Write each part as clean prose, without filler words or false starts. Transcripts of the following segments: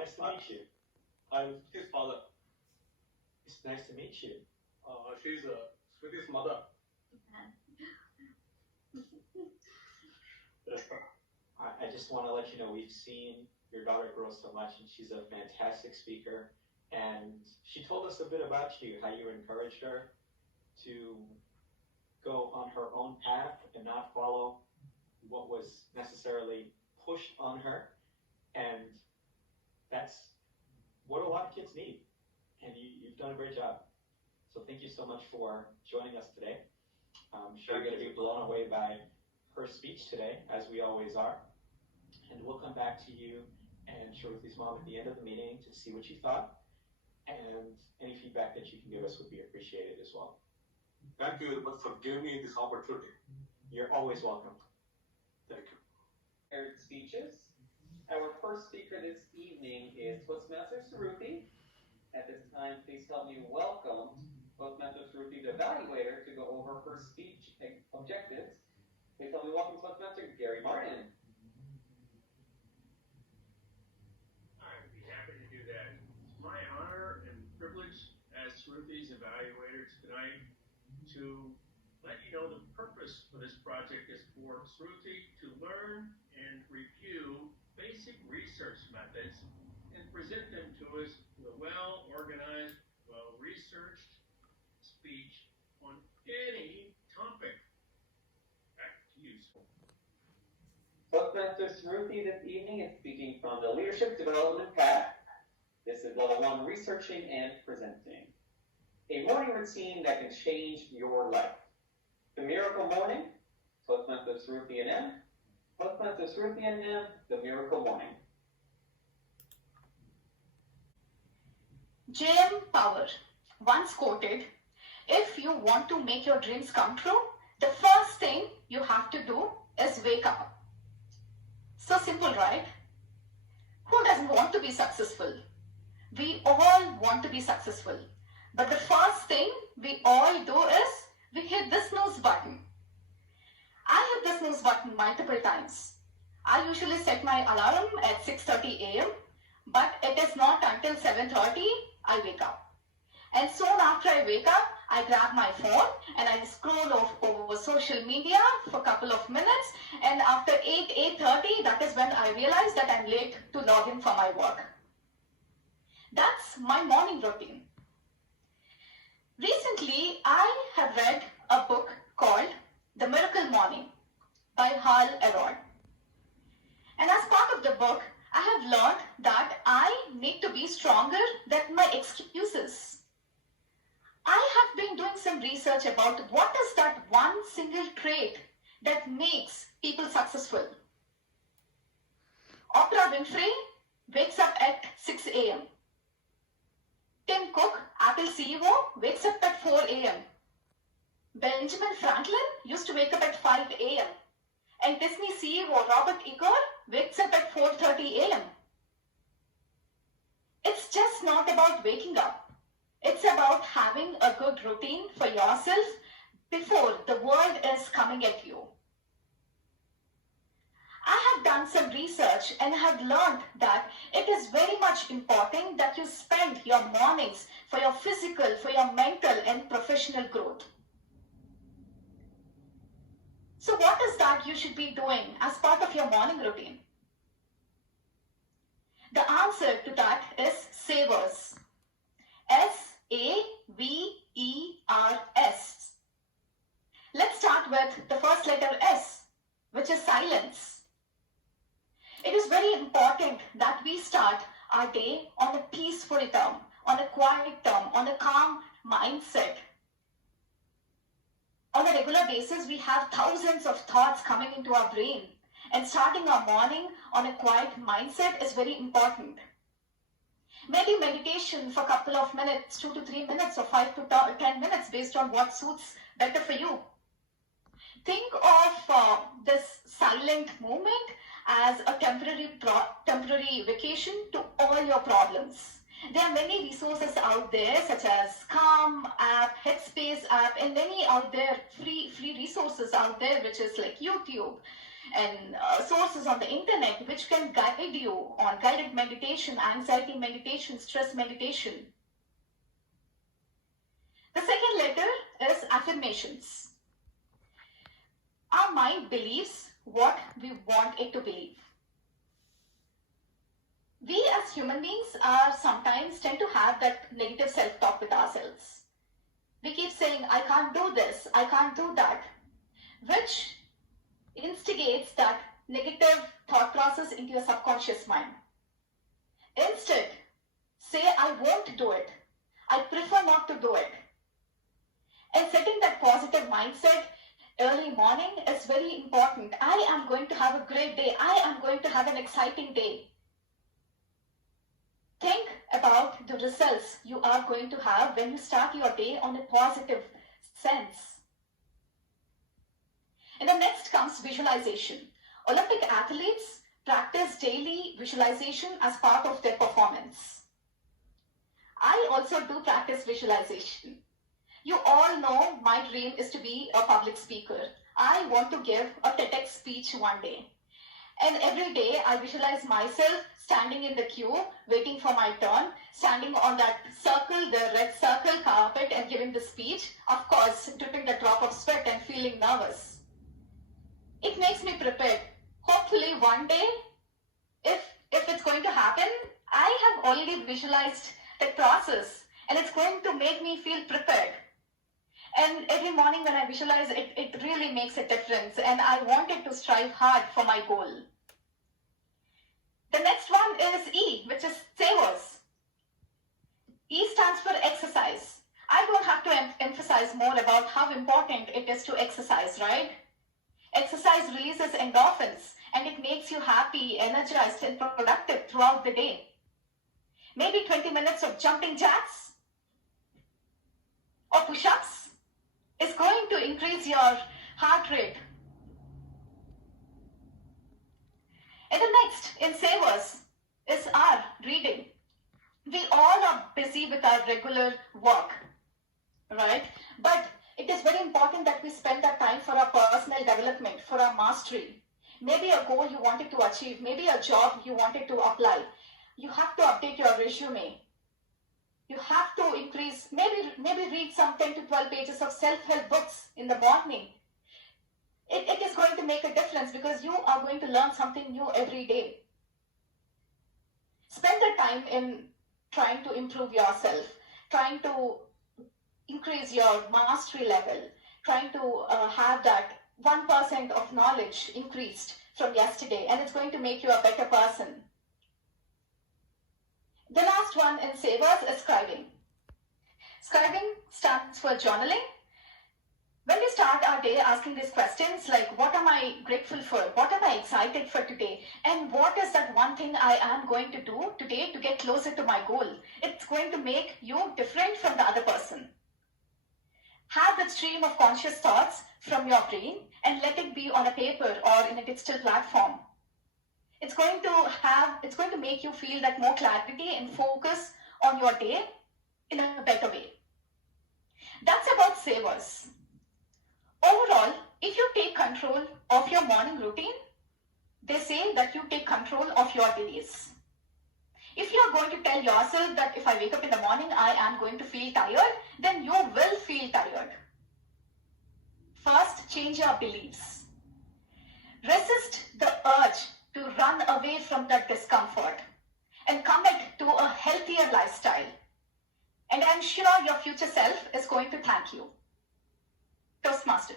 nice to meet you. I'm his father. It's nice to meet you. She's Sweetie's mother. I just want to let you know we've seen your daughter grow so much, and she's a fantastic speaker. And she told us a bit about you, how you encouraged her to go on her own path and not follow what was necessarily pushed on her. And that's what a lot of kids need. And you've done a great job. So thank you so much for joining us today. I'm sure you're going to be blown away by her speech today, as we always are. And we'll come back to you and Shruti's mom at the end of the meeting to see what you thought. And any feedback that you can give us would be appreciated as well. Thank you very much for giving me this opportunity. You're always welcome. Thank you. Prepared speeches. Our first speaker this evening is Toastmasters Shruti. At this time, please help me welcome Toastmasters Shruti, the evaluator, to go over her speech objectives. Please help me welcome Toastmaster Gary Martin. I'd be happy to do that. It's my honor and privilege as Shruti's evaluator tonight to let you know the purpose for this project is for Shruti to learn and review basic research methods and present them to us with a well-organized, well-researched speech on any topic. Back to you. Toastmasters Shruti this evening is speaking from the Leadership Development Path. This is level 1, researching and presenting. A morning routine that can change your life. The Miracle Morning, Toastmasters Shruti and M. Toastmasters Shruti and M, The Miracle Morning. J.M. Power once quoted, "If you want to make your dreams come true, the first thing you have to do is wake up." So simple, right? Who doesn't want to be successful? We all want to be successful. But the first thing we all do is we hit the snooze button. I hit the snooze button multiple times. I usually set my alarm at 6:30 a.m. but it is not until 7:30 I wake up. And soon after I wake up, I grab my phone and I scroll over social media for a couple of minutes. And after 8:30, that is when I realize that I'm late to log in for my work. That's my morning routine. Recently, I have read a book called The Miracle Morning by Hal Elrod. And as part of the book, I have learned that I need to be stronger than my excuses. I have been doing some research about what is that one single trait that makes people successful. Oprah Winfrey wakes up at 6 a.m. Tim Cook, Apple CEO, wakes up at 4 a.m. Benjamin Franklin used to wake up at 5 a.m. And Disney CEO Robert Iger wakes up at 4:30 a.m. It's just not about waking up. It's about having a good routine for yourself before the world is coming at you. I have done some research and have learned that it is very much important that you spend your mornings for your physical, for your mental and professional growth. So what is that you should be doing as part of your morning routine? The answer to that is savers. S-A-V-E-R-S. Let's start with the first letter S, which is silence. It is very important that we start our day on a peaceful term, on a quiet term, on a calm mindset. On a regular basis, we have thousands of thoughts coming into our brain, and starting our morning on a quiet mindset is very important. Maybe meditation for a couple of minutes, 2 to 3 minutes or 5 to 10 minutes based on what suits better for you. Think of this silent moment as a temporary vacation to all your problems. There are many resources out there such as Calm app, Headspace app, and many out there free resources out there, which is like YouTube. and sources on the internet which can guide you on guided meditation, anxiety meditation, stress meditation. The second letter is affirmations. Our mind believes what we want it to believe. We as human beings are sometimes tend to have that negative self-talk with ourselves. We keep saying, I can't do this, I can't do that, which instigates that negative thought process into your subconscious mind. Instead, say, I won't do it. I prefer not to do it. And setting that positive mindset early morning is very important. I am going to have a great day. I am going to have an exciting day. Think about the results you are going to have when you start your day on a positive sense. And the next comes visualization. Olympic athletes practice daily visualization as part of their performance. I also do practice visualization. You all know my dream is to be a public speaker. I want to give a TEDx speech one day. And every day I visualize myself standing in the queue, waiting for my turn, standing on that circle, the red circle carpet, and giving the speech. Of course, dripping a drop of sweat and feeling nervous. It makes me prepared. Hopefully one day, if it's going to happen, I have already visualized the process and it's going to make me feel prepared. And every morning when I visualize it, it really makes a difference, and I wanted to strive hard for my goal. The next one is E, which is savers. E stands for exercise. I don't have to emphasize more about how important it is to exercise, right? Exercise releases endorphins and it makes you happy, energized, and productive throughout the day. Maybe 20 minutes of jumping jacks or push-ups is going to increase your heart rate. And the next in savers is R, reading. We all are busy with our regular work, right? But it is very important that we spend that time for our personal development, for our mastery. Maybe a goal you wanted to achieve, maybe a job you wanted to apply. You have to update your resume. You have to increase, maybe read some 10 to 12 pages of self-help books in the morning. It is going to make a difference because you are going to learn something new every day. Spend the time in trying to improve yourself, trying to increase your mastery level, trying to have that 1% of knowledge increased from yesterday, and it's going to make you a better person. The last one in savers is scribing. Scribing stands for journaling. When we start our day asking these questions like, what am I grateful for? What am I excited for today? And what is that one thing I am going to do today to get closer to my goal? It's going to make you different from the other person. Have that stream of conscious thoughts from your brain and let it be on a paper or in a digital platform. It's going to make you feel that more clarity and focus on your day in a better way. That's about savers. Overall, if you take control of your morning routine, they say that you take control of your days. If you are going to tell yourself that if I wake up in the morning, I am going to feel tired, then you will feel tired. First, change your beliefs. Resist the urge to run away from that discomfort and commit to a healthier lifestyle. And I'm sure your future self is going to thank you. Toastmaster.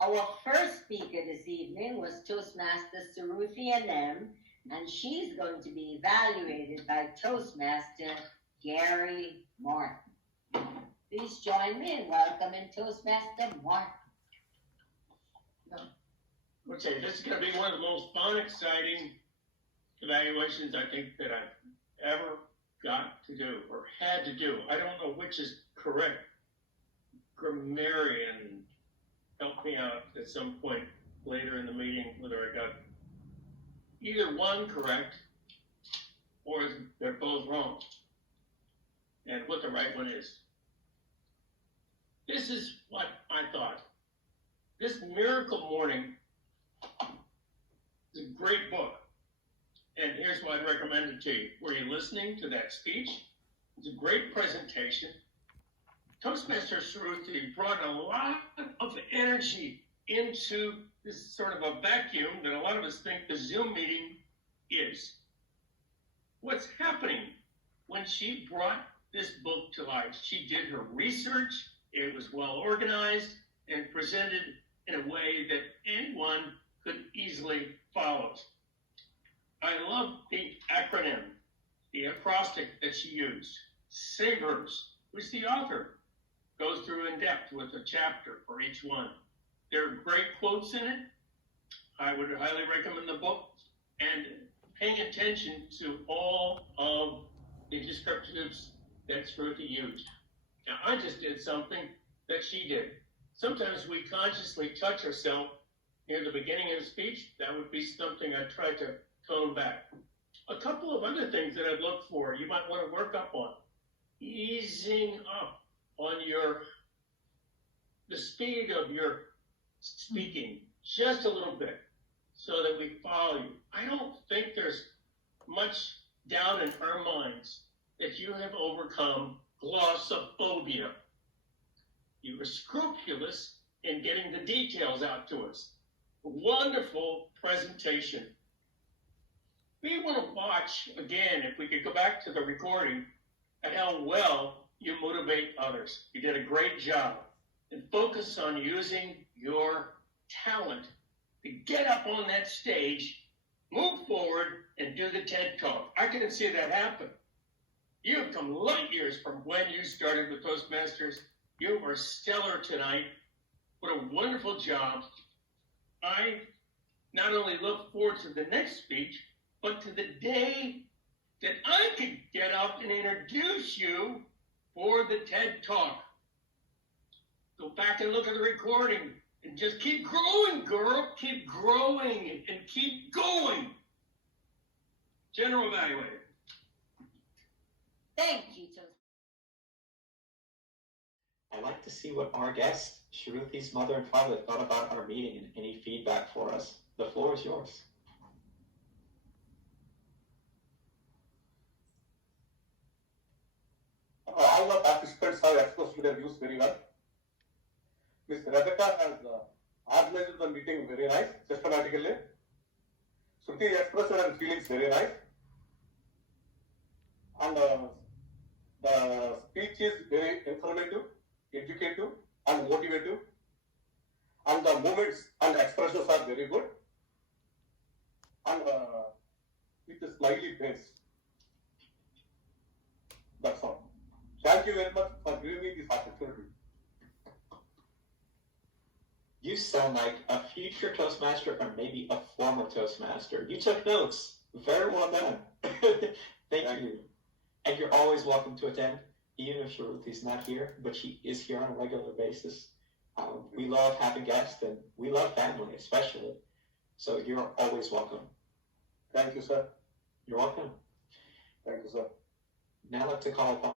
Our first speaker this evening was Toastmaster Suruthi NM, and she's going to be evaluated by Toastmaster Gary Martin. Please join me in welcoming Toastmaster Martin. Okay, this is going to be one of the most fun, exciting evaluations I think that I've ever got to do or had to do. I don't know which is correct. Grammarian helped me out at some point later in the meeting whether I got either one correct or they're both wrong and what the right one is. This is what I thought. This Miracle Morning is a great book. And here's why I'd recommend it to you. Were you listening to that speech? It's a great presentation. Toastmaster Suruthi brought a lot of energy into this sort of a vacuum that a lot of us think the Zoom meeting is. What's happening when she brought this book to life? She did her research, it was well organized, and presented in a way that anyone could easily follow. I love the acronym, the acrostic that she used. SAVERS, who's the author, goes through in depth with a chapter for each one. There are great quotes in it. I would highly recommend the book, and paying attention to all of the descriptives that Shruti used. Now, I just did something that she did. Sometimes we consciously touch ourselves near the beginning of the speech. That would be something I try to tone back. A couple of other things that I'd look for, you might want to work up on. Easing up on the speed of your speaking just a little bit so that we follow you. I don't think there's much doubt in our minds that you have overcome glossophobia. You were scrupulous in getting the details out to us. Wonderful presentation. We want to watch, again, if we could go back to the recording, at how well you motivate others. You did a great job. And focus on using your talent to get up on that stage, move forward, and do the TED Talk. I can see that happen. You have come light years from when you started with Toastmasters. You were stellar tonight. What a wonderful job. I not only look forward to the next speech, but to the day that I could get up and introduce you for the TED Talk. Go back and look at the recording and just keep growing, girl. Keep growing and keep going. General Evaluator. Thank you, Toast. I'd like to see what our guest, Shruti's mother and father, thought about our meeting and any feedback for us. The floor is yours. All the participants have expressed their views very well. Ms. Rebecca has organized the meeting very nice, systematically. Shruti expressed her feelings very nice. And the speech is very informative, educative, and motivative. And the movements and expressions are very good. And with a smiley face. That's all. Thank you very much for giving me this opportunity. You sound like a future Toastmaster or maybe a former Toastmaster. You took notes. Very well done. Thank you. And you're always welcome to attend, even if Shruti's not here, but she is here on a regular basis. We love having guests, and we love family, especially. So you're always welcome. Thank you, sir. You're welcome. Thank you, sir. Now I'd like to call upon